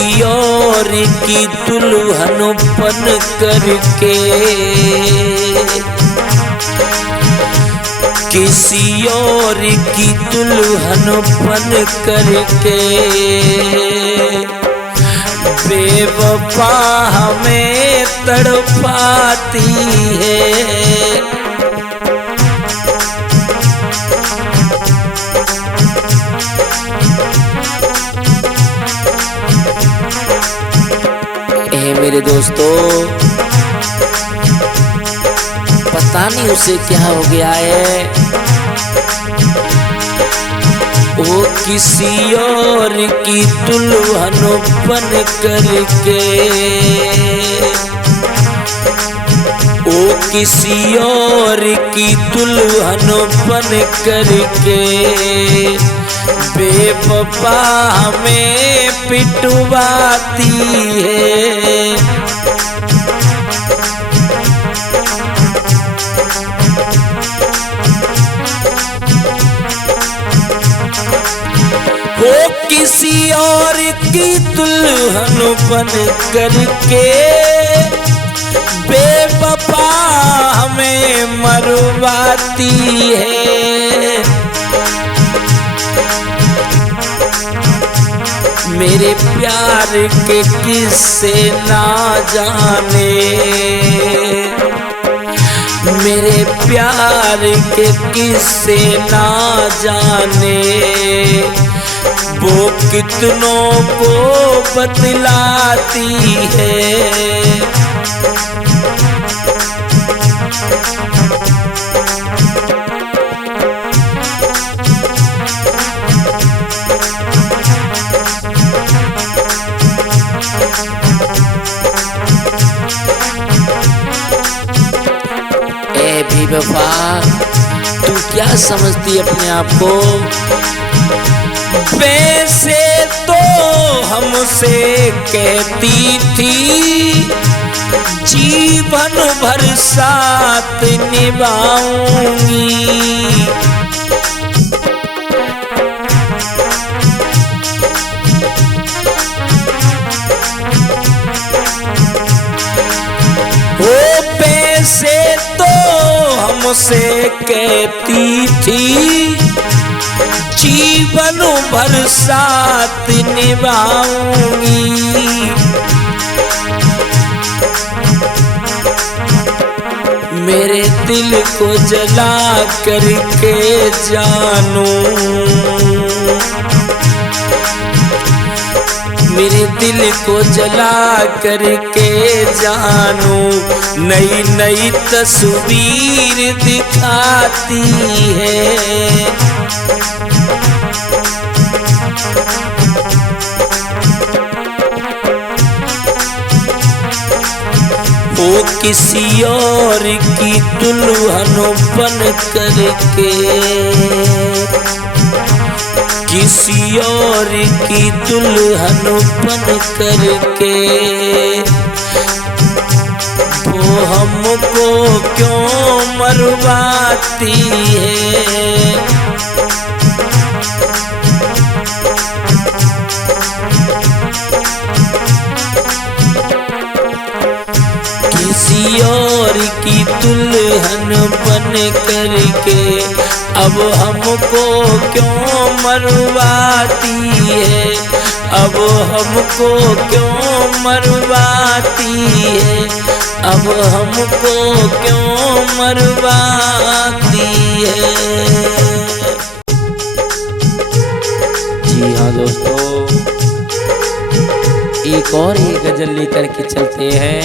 किसी और की दुल्हन बन करके, किसी और की दुल्हन बन करके बेवफा हमें तड़पाती है। मेरे दोस्तों, पता नहीं उसे क्या हो गया है, वो किसी और की दुल्हन बन करके, वो किसी और की दुल्हन बन करके बेवफा हमें पिटवाती है। वो किसी और की दुल्हन बन करके बेवफा हमें मरवाती है। मेरे प्यार के किस्से ना जाने, मेरे प्यार के किस्से ना जाने, वो कितनों को बतलाती है। बेवफा, तू क्या समझती अपने आप को? वैसे तो हमसे कहती थी जीवन भर साथ निभाऊंगी, पैसे तो हमसे कहती थी जीवन भर साथ निभाऊंगी। मेरे दिल को जला करके जानू, मेरे दिल को जला करके जानू, नई नई तस्वीर दिखाती है। वो किसी और की दुल्हन बन करके, किसी और की दुल्हन बन करके वो हमको क्यों मरवाती है। किसी और की दुल्हन बन करके अब हमको क्यों मरवाती है, अब हमको क्यों मरवाती है, अब हमको क्यों मरवाती है। जी हाँ दोस्तों, एक और ही गजल लेकर के चलते हैं।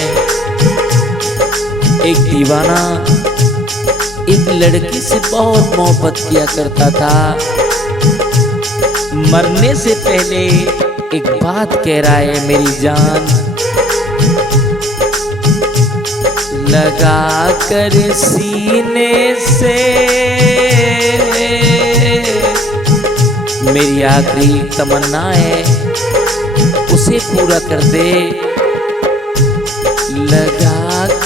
एक दीवाना एक लड़की से बहुत मोहब्बत किया करता था। मरने से पहले एक बात कह रहा है, मेरी जान लगा कर सीने से मेरी आखिरी तमन्ना है उसे पूरा कर दे। लगा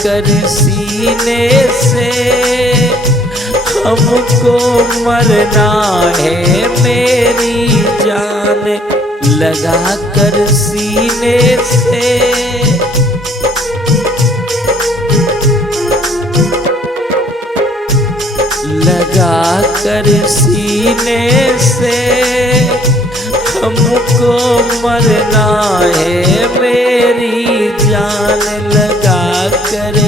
कर सीने से हमको मरना है मेरी जान, लगा कर सीने से, लगा कर सीने से हमको मरना है मेरी जान लगा कर।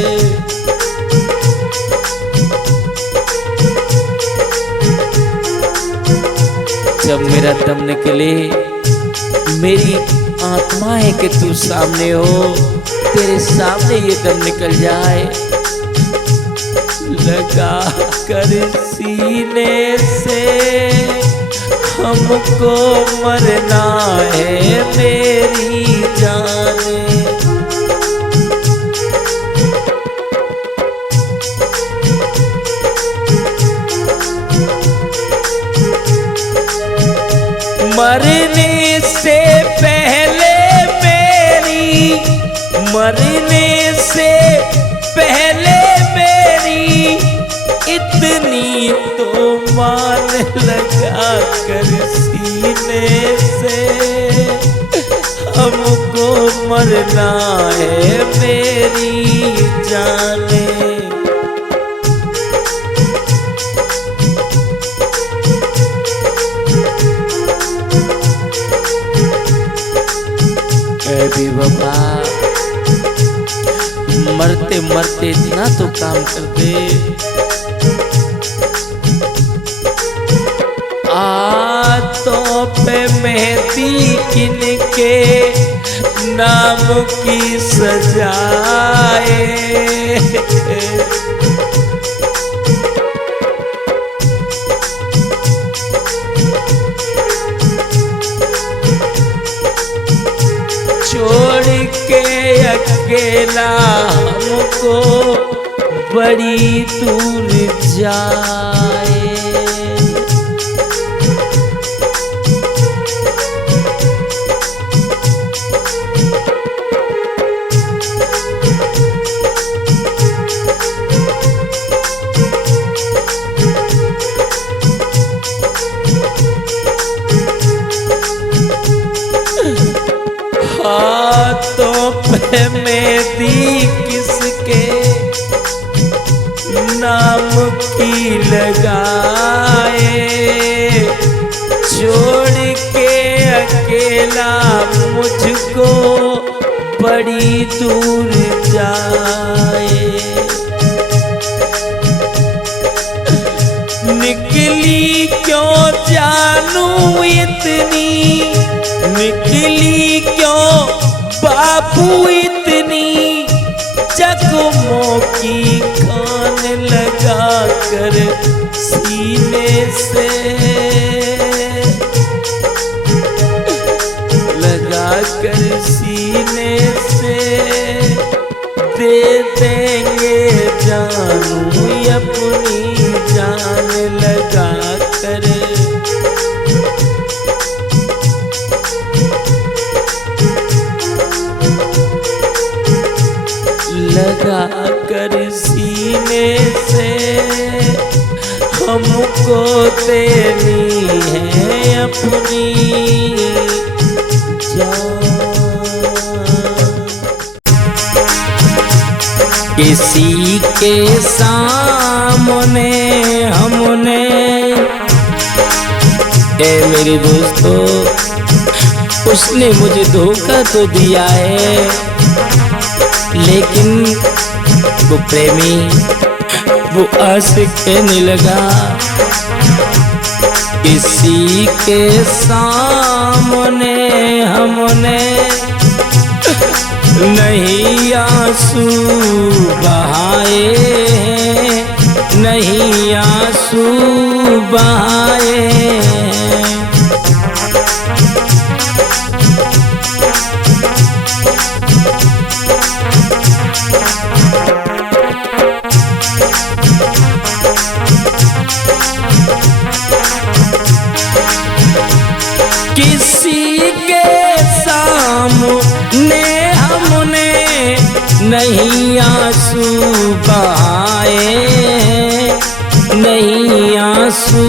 जब मेरा दम निकले, मेरी आत्मा है कि तू सामने हो, तेरे सामने ये दम निकल जाए, लगा कर सीने से हमको मरना है मेरी जान। मरने से पहले मेरी, मरने से पहले मेरी इतनी तो मान लगा कर सीने से हमको मरना है मेरी जाने। भी बाबा मरते मरते इतना तो काम कर दे, हाथों पे मेहंदी किनके नाम की सजाए, छोड़ के अकेला हमको बड़ी दूर जाए। हाथों पे मेहंदी किसके नाम की लगाए, छोड़ के अकेला मुझको बड़ी दूर जाए। निकली क्यों जानू इतनी, निकली क्यों बाबू इतनी जख्मों की खान लगा कर सीने से, लगा कर सीने से दे देंगे जानू अपनी जान लगा कर। लगा कर सीने से हमको देनी है अपनी जान। किसी के सामने हमने, ए मेरे दोस्तों, उसने मुझे धोखा तो दिया है, लेकिन वो प्रेमी, वो आशिक कहने लगा, किसी के सामने हमने नहीं आंसू बहाए, नहीं आंसू बहाए। किसी के सामने हमने नहीं आंसू बहाए, नहीं आंसू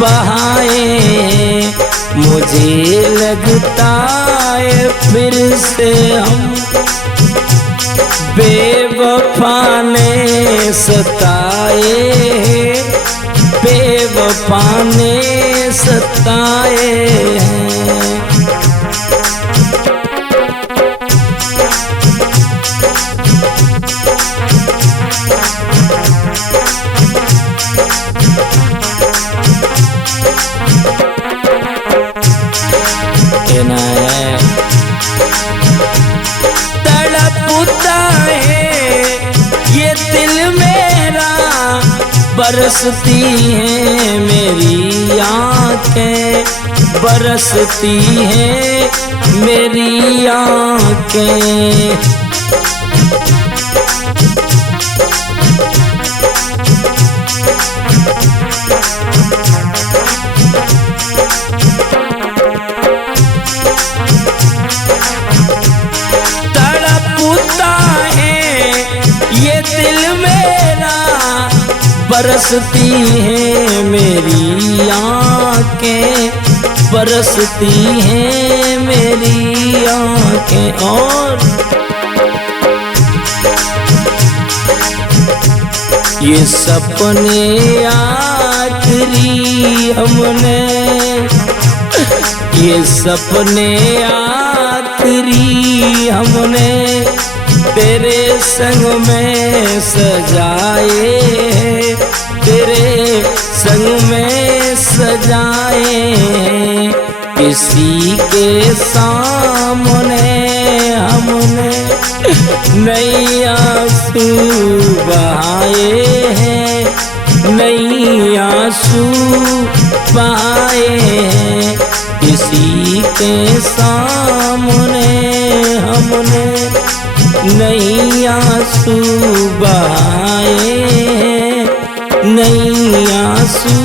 बहाए। मुझे लगता है फिर से हम बेवफा ने सताए, बेवफा ने सताए हैं। तड़पता है ये दिल मेरा, बरसती हैं मेरी आँखें, बरसती हैं मेरी आँखें। बरसती हैं मेरी आँखें, बरसती हैं मेरी आँखें। और ये सपने आखिरी हमने, ये सपने आखिरी हमने तेरे संग में सजाए, तेरे संग में सजाए। किसी के सामने हमने नई आंसू बहाए हैं, नई आंसू बहाए हैं। किसी के सामने हमने नई आंसू बहाए हैं, नई आंसू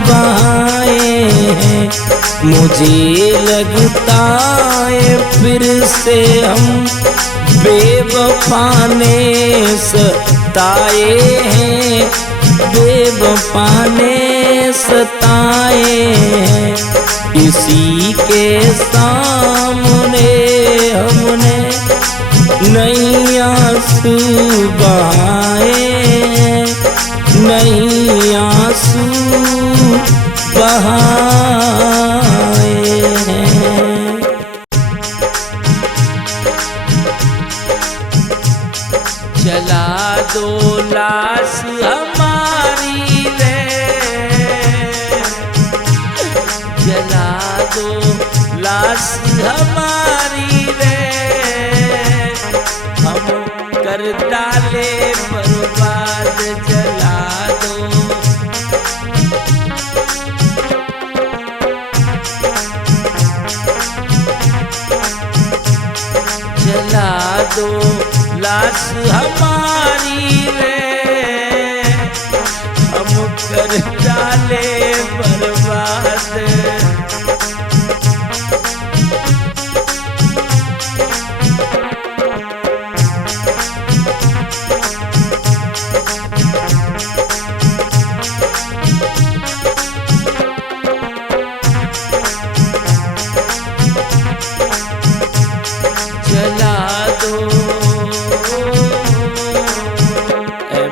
बहाए हैं। मुझे लगता है फिर से हम बेवफा ने सताए हैं, बेवफा ने सताए हैं। किसी के सामने हमने नई आंसू बहाए, नई आंसू बहाए हैं। जला दो लाश हमारी रे, जला दो लाश हमारी रे, हम कर डाले बर्बाद। जला दो, जला दो लाश हमारी रे, हम कर डाले बर्बाद।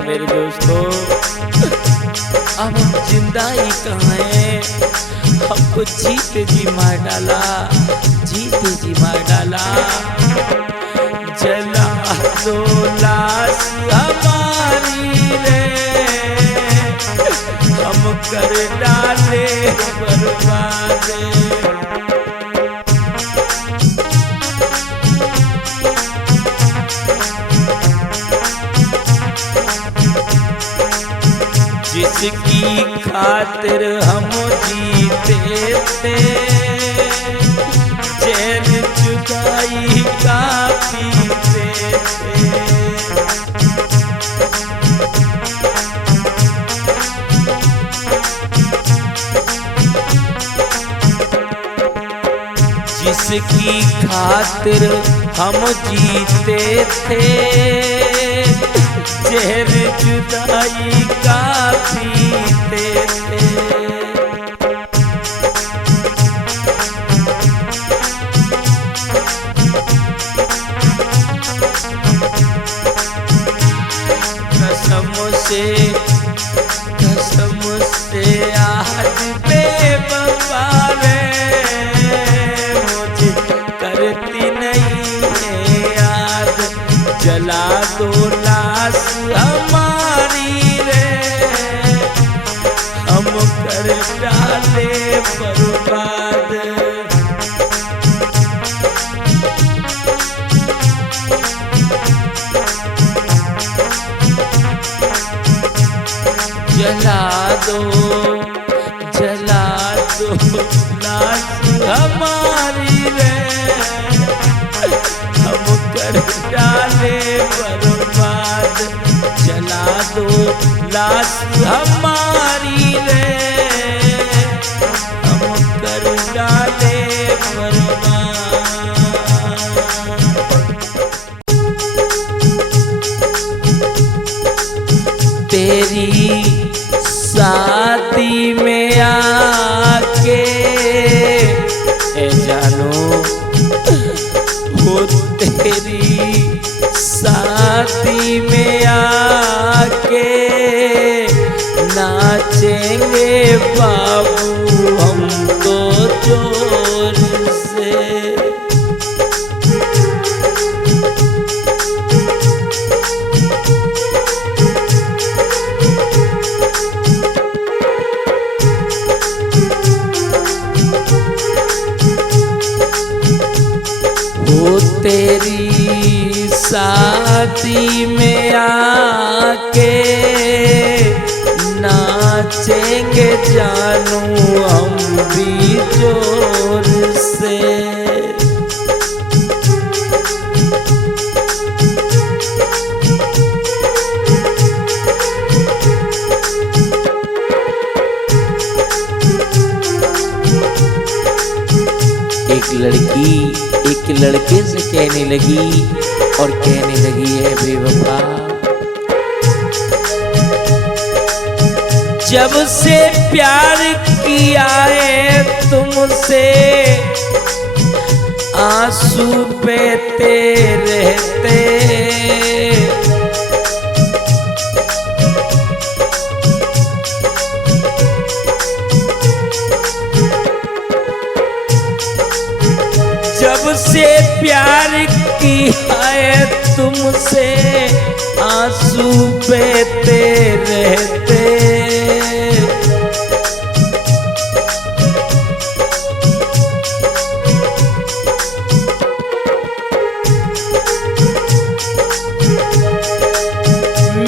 मेरे दोस्तों, अब हम जिंदा ही कहाँ हैं, हमको जीते जी मार डाला, जीते जी मार डाला। जला दो लाश हमारी रे, हम कर डाले बर्बाद। जिसकी खातिर हम जीते थे, चैन जुदाई का पीते थे। जिसकी खातिर हम जीते थे, जहर जुदाई का पीते थे। डाले बर्बाद। जला दो लाश हमारी रे, हम कर डाले बर्बाद। जला दो लाश हमारी रे, हम कर डाले बर्बाद। तेरी शादी में आके ए जानो, वो तेरी शादी में आके नाचेंगे बाबू हम तो जोर से। वो तेरी शादी में आके नाचेंगे जानू हम भी जोर से। एक लड़की एक लड़के से कहने लगी और कहने लगी है बेवफा, जब से प्यार किया है तुमसे आंसू बहते रहते। जब से प्यार किया है तुमसे आंसू बहते रहते।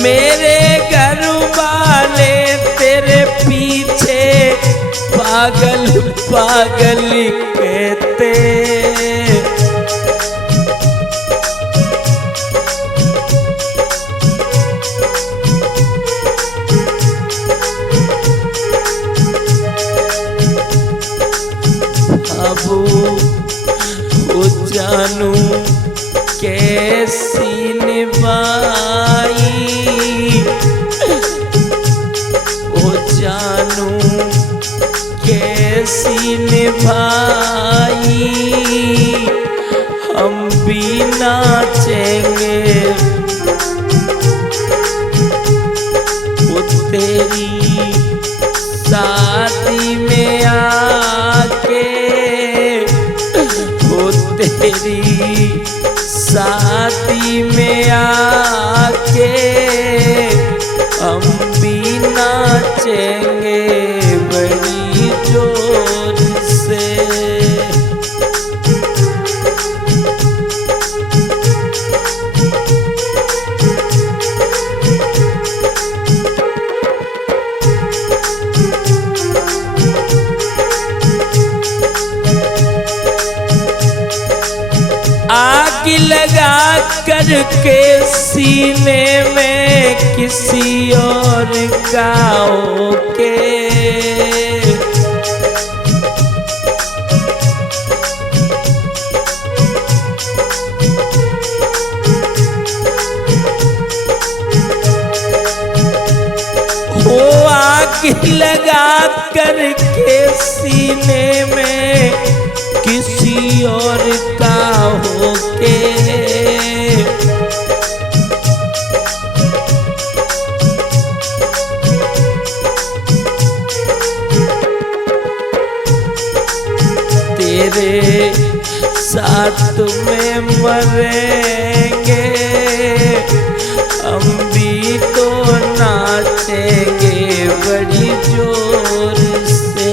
मेरे घर वाले तेरे पीछे पागल पागल कहते। बाबू वो जानू कैसी निभाई, वो जानू कैसी निभाई, हम भी नाचेंगे। वो तेरी शादी में आके, वो तेरी शादी में आके हम भी नाचेंगे बड़ी जोर से। आग लगा करके सीने में किसी और का होके, वो आग लगा करके सीने में किसी और का होके। तेरे साथ में मरेंगे हम भी तो नाचेंगे बड़ी जोर से।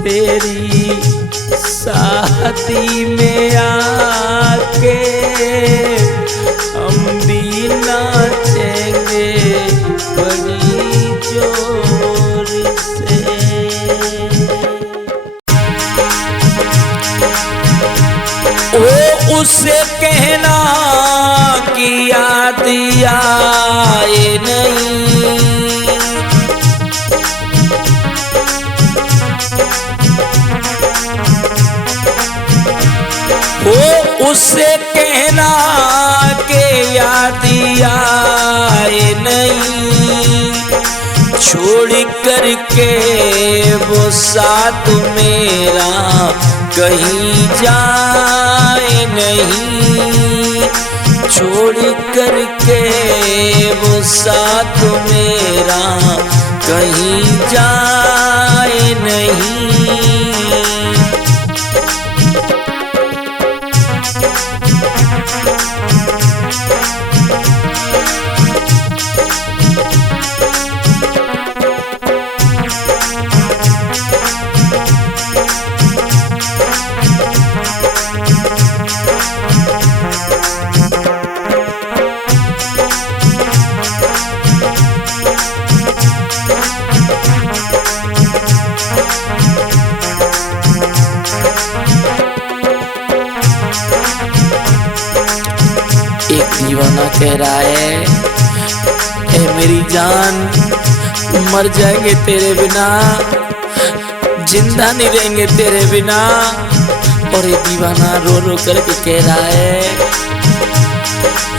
तेरी शादी में आके हम भी नाचेंगे बड़ी जोर से। ओ उससे कहना कि याद आए नहीं, उससे कहना के याद आए नहीं, छोड़ करके वो साथ मेरा कहीं जाए नहीं, छोड़ करके वो साथ मेरा कहीं जाए नहीं। दीवाना कह रहा है, ए मेरी जान मर जाएंगे तेरे बिना, जिंदा नहीं रहेंगे तेरे बिना। और ये दीवाना रो रो करके कह रहा है,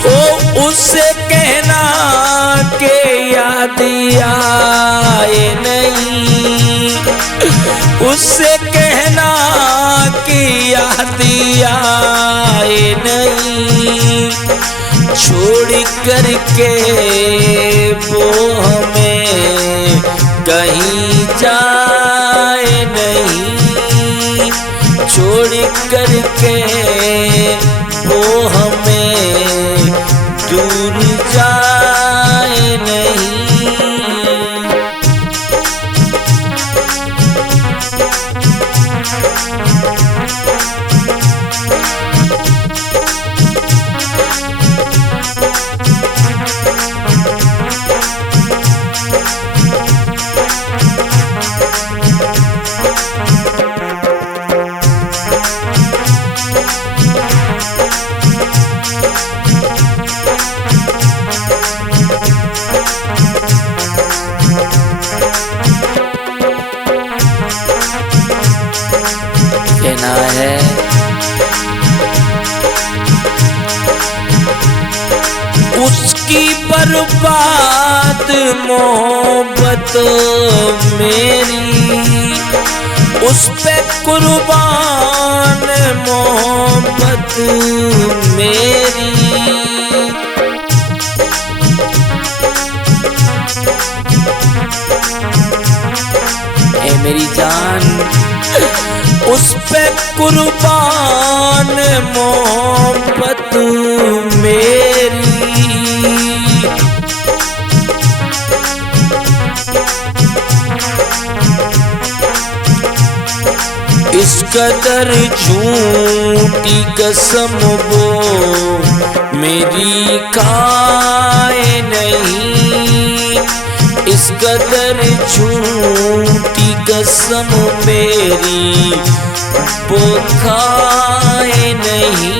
ओ उससे कहना के याद आए नहीं, उससे कहना कि याद आए नहीं, छोड़ करके वो हमें कहीं जाए नहीं, छोड़ करके वो हमें दूर जाए नहीं। कहना है, उसकी बर्बाद मोहब्बत मेरी, उस पे कुर्बान मोहब्बत मेरी। ए मेरी जान उस पे कुर्बान मोहब्बत मेरी, इस कदर झूठी कसम वो मेरी खाए नहीं, इस कदर झूठी कसम मेरी वो खाए नहीं।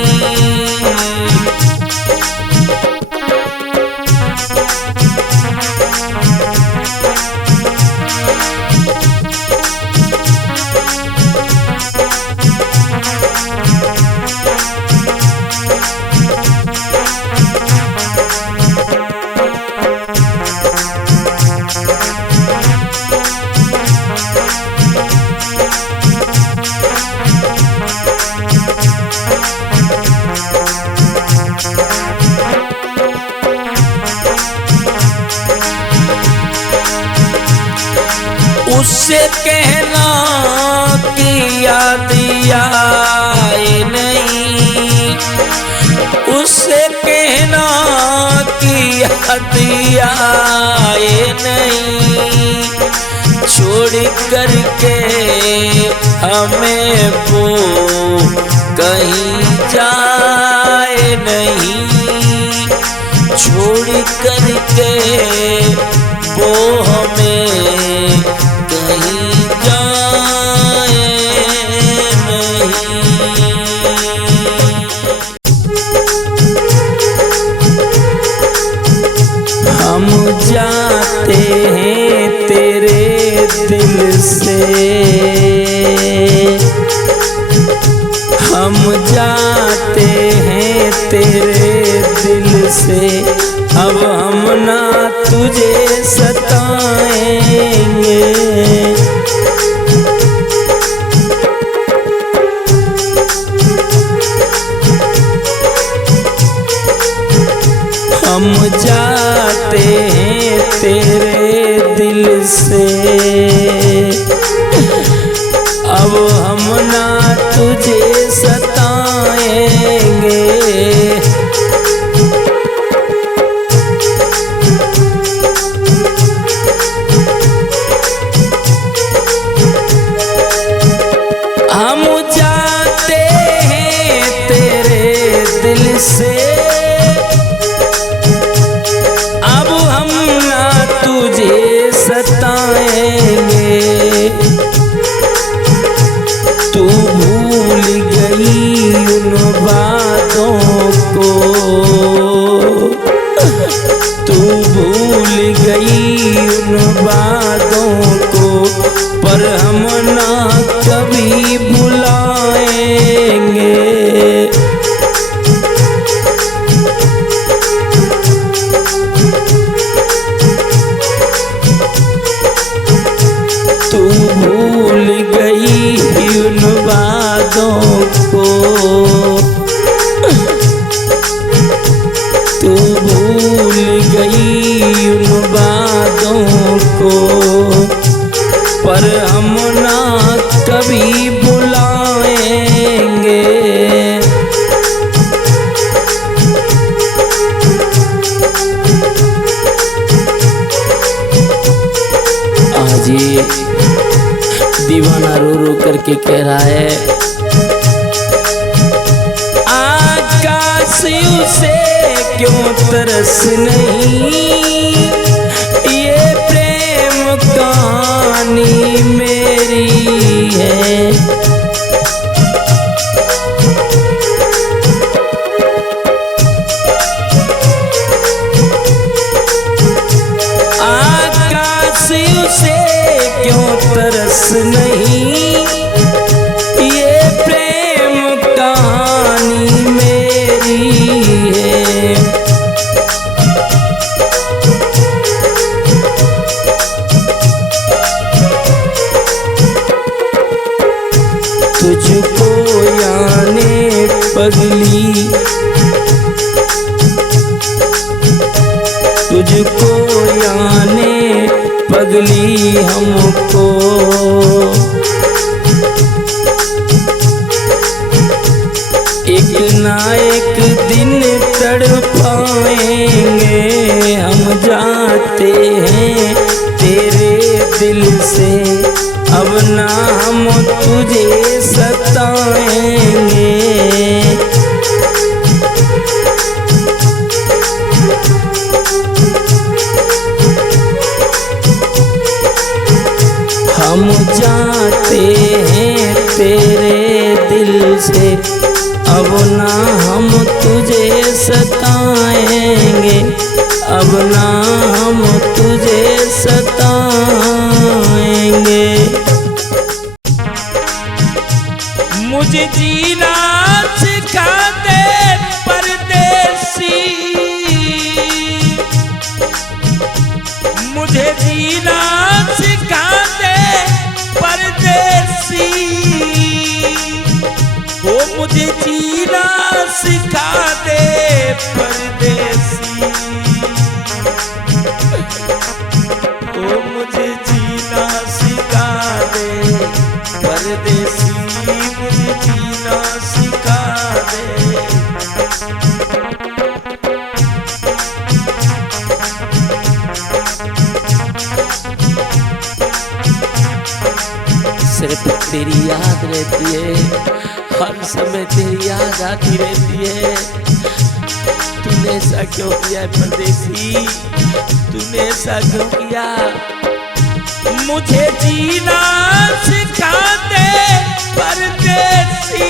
उससे कहना कि याद आए नहीं, उससे कहना कि याद आए नहीं, छोड़ छोड़ करके हमें वो कहीं जाए नहीं, छोड़ करके वो हमें कहीं जाए नहीं। हम जाते हैं तेरे दिल से, हम जाते हैं तेरे दिल से, अब हम ना तुझे सताएंगे। हम जाते हैं तेरे दिल से, अब हम ना तुझे सताएंगे। हम जाते हैं तेरे दिल से, अब हम ना तुझे सताएंगे। तू भूल गई उन बातों को, तू भूल गई उन बातों को, पर हम ना कभी भुलाएंगे। तू भूल गई उन बातों को, तू भूल गई उन बातों को, पर हम ना कभी भुलाएंगे। आज ये दीवाना रो रो करके कह रहा है, आकाश उसे क्यों तरस नहीं, ये प्रेम कहानी मेरी है। आकाश उसे क्यों तरस नहीं, ये प्रेम कहानी मेरी है। तुझको याने पगली, तुझको याने पगली हमको, एक ना एक दिन तड़पाएंगे। हम जाते हैं तेरे दिल से, अब ना हम तुझे सताएंगे। हम जाते हैं तेरे दिल से, अब ना हम तुझे सताएंगे, अब ना हम तुझे सताएंगे। मुझे जीना सिखा दे परदेसी, मुझे जीना सिखा दे परदेसी, वो मुझे जीना सिखा दे परदेसी, वो मुझे जीना सिखा दे परदेसी, मुझे जीना सिखा दे। सिर्फ तेरी याद रहती है, हर समय तेरी याद आती रहती है। तूने ऐसा क्यों किया परदेसी, तूने ऐसा क्यों किया? मुझे जीना सिखा दे परदेसी,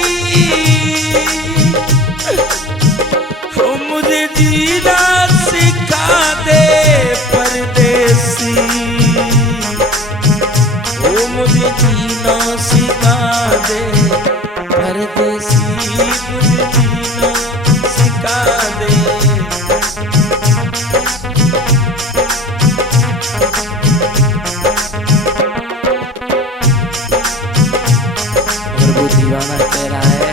ओ मुझे जीना सिखा दे परदेसी, ओ मुझे जीना सिखा दे परदेसी, मुझे जीना सिखा दे। और वो दीवाना कह रहा है,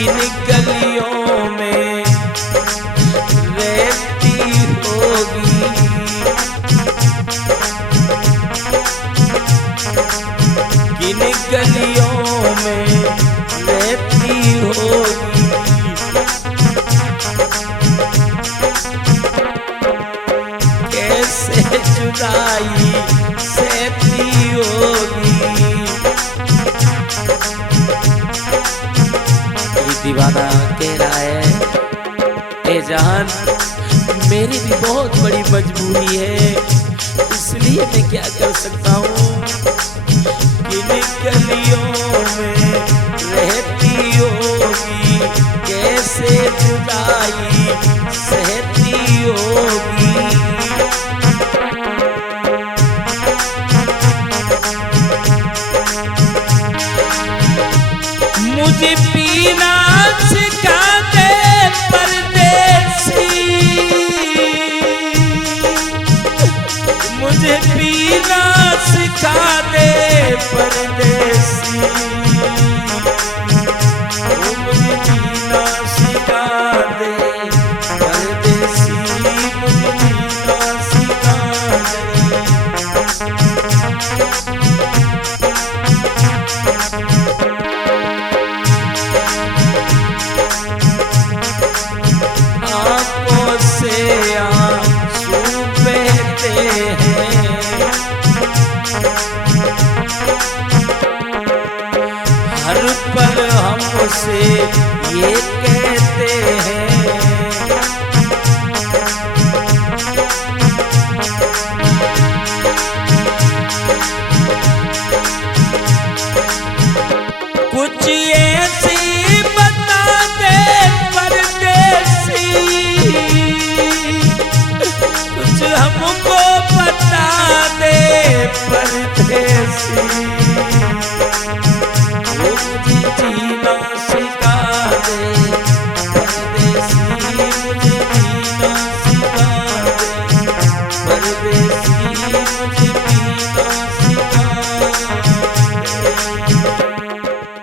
इन गलियों में रहती होगी, किन गलियों में रहती होगी, कैसे जुदाई सहती होगी। दीवाना कह रहा है, ए जान मेरी भी बहुत बड़ी मजबूरी है, इसलिए मैं क्या कर सकता हूँ। किन गलियों में रहती होगी, कैसे जुदाई सहती होगी। मुझे पीना सिखा दे परदेसी, मुझे पीना सिखा दे परदेसी, ओ मुझे पीना सिखा दे परदेसी, मुझे पीना सिखा दे। आंखों से आंसू बहते हैं, हर पल हमसे ये कहते हैं,